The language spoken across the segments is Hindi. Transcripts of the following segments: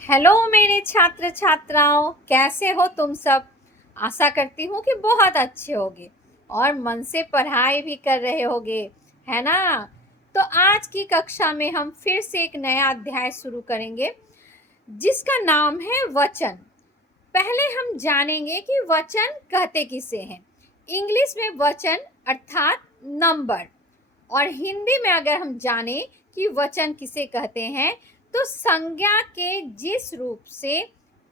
हेलो मेरे छात्र छात्राओं, कैसे हो तुम सब। आशा करती हूँ कि बहुत अच्छे होगे और मन से पढ़ाई भी कर रहे होगे, है ना। तो आज की कक्षा में हम फिर से एक नया अध्याय शुरू करेंगे जिसका नाम है वचन। पहले हम जानेंगे कि वचन कहते किसे हैं। इंग्लिश में वचन अर्थात नंबर, और हिंदी में अगर हम जाने कि वचन किसे कहते हैं तो संज्ञा के जिस रूप से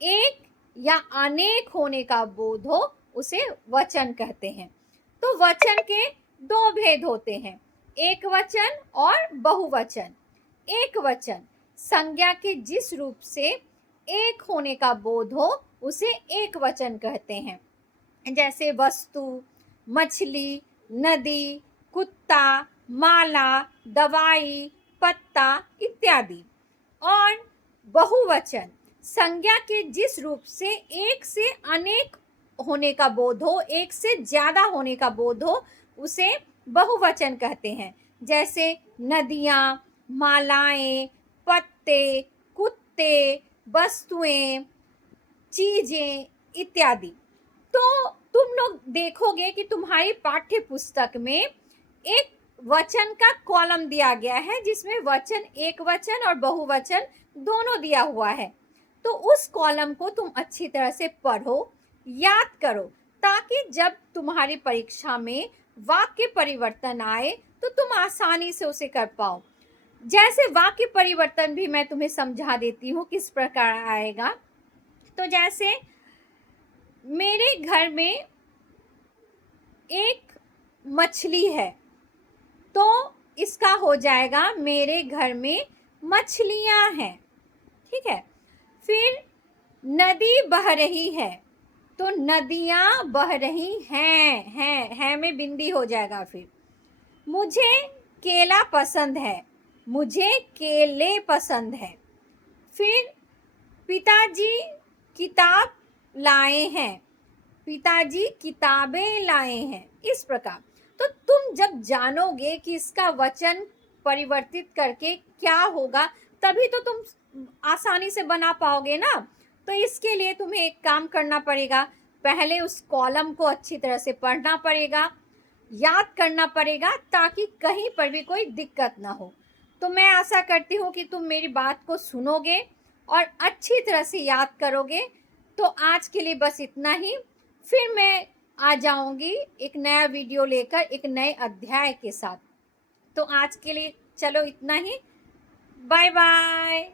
एक या अनेक होने का बोध हो उसे वचन कहते हैं। तो वचन के दो भेद होते हैं, एक वचन और बहुवचन। एक वचन संज्ञा के जिस रूप से एक होने का बोध हो उसे एक वचन कहते हैं, जैसे वस्तु, मछली, नदी, कुत्ता, माला, दवाई, पत्ता इत्यादि। और बहुवचन संज्ञा के जिस रूप से एक से अनेक होने का बोध हो, एक से ज्यादा होने का बोध हो उसे बहुवचन कहते हैं, जैसे नदियाँ, मालाएं, पत्ते, कुत्ते, वस्तुएं, चीजें इत्यादि। तो तुम लोग देखोगे कि तुम्हारी पाठ्य पुस्तक में एक वचन का कॉलम दिया गया है जिसमें वचन, एक वचन और बहुवचन दोनों दिया हुआ है। तो उस कॉलम को तुम अच्छी तरह से पढ़ो, याद करो, ताकि जब तुम्हारी परीक्षा में वाक्य परिवर्तन आए तो तुम आसानी से उसे कर पाओ। जैसे वाक्य परिवर्तन भी मैं तुम्हें समझा देती हूँ किस प्रकार आएगा। तो जैसे मेरे घर में एक मछली है, तो इसका हो जाएगा मेरे घर में मछलियां हैं। ठीक है। फिर नदी बह रही है, तो नदियां बह रही हैं में बिंदी हो जाएगा। फिर मुझे केला पसंद है, मुझे केले पसंद है। फिर पिताजी किताब लाए हैं, पिताजी किताबें लाए हैं। इस प्रकार तो तुम जब जानोगे कि इसका वचन परिवर्तित करके क्या होगा तभी तो तुम आसानी से बना पाओगे ना। तो इसके लिए तुम्हें एक काम करना पड़ेगा, पहले उस कॉलम को अच्छी तरह से पढ़ना पड़ेगा, याद करना पड़ेगा, ताकि कहीं पर भी कोई दिक्कत ना हो। तो मैं आशा करती हूँ कि तुम मेरी बात को सुनोगे और अच्छी तरह से याद करोगे। तो आज के लिए बस इतना ही, फिर मैं आ जाऊंगी एक नया वीडियो लेकर एक नए अध्याय के साथ। तो आज के लिए चलो इतना ही, बाय बाय।